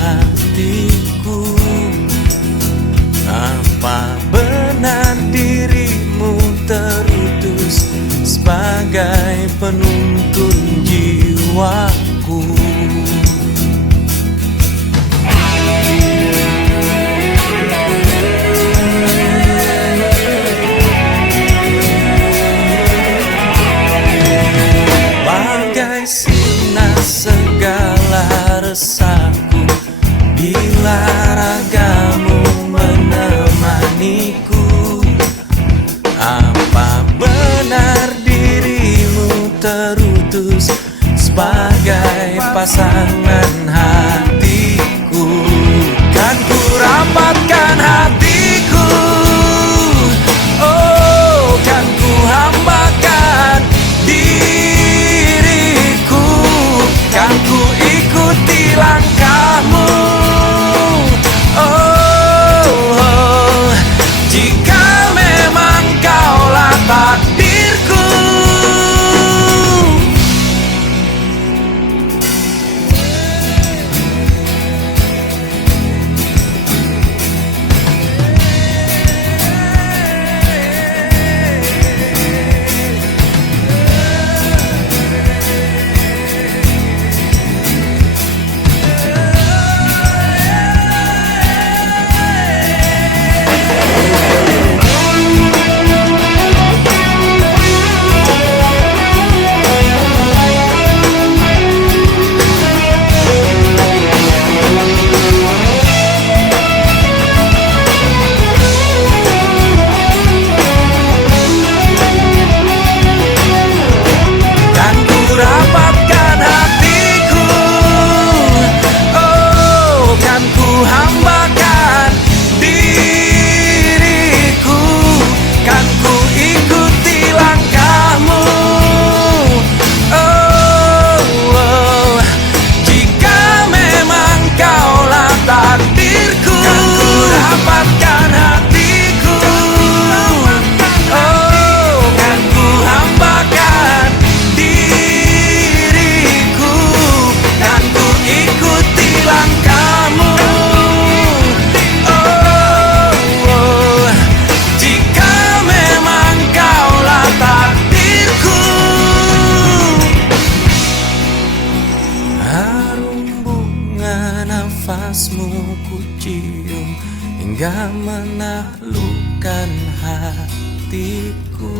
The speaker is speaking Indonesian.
hatiku. Apa benar dirimu terutus sebagai penuntun jiwaku? Bagai sinar segala resahku, bila ragamu menemaniku. Apa benar dirimu terutus sebagai pasangan hatiku? Kan ku rapatkan hatiku, oh kan ku hambakan diriku. Kan ku ikuti langkahmu, oh jika memang kaulah takdirku. Nafasmu ku cium hingga menaklukkan hatiku.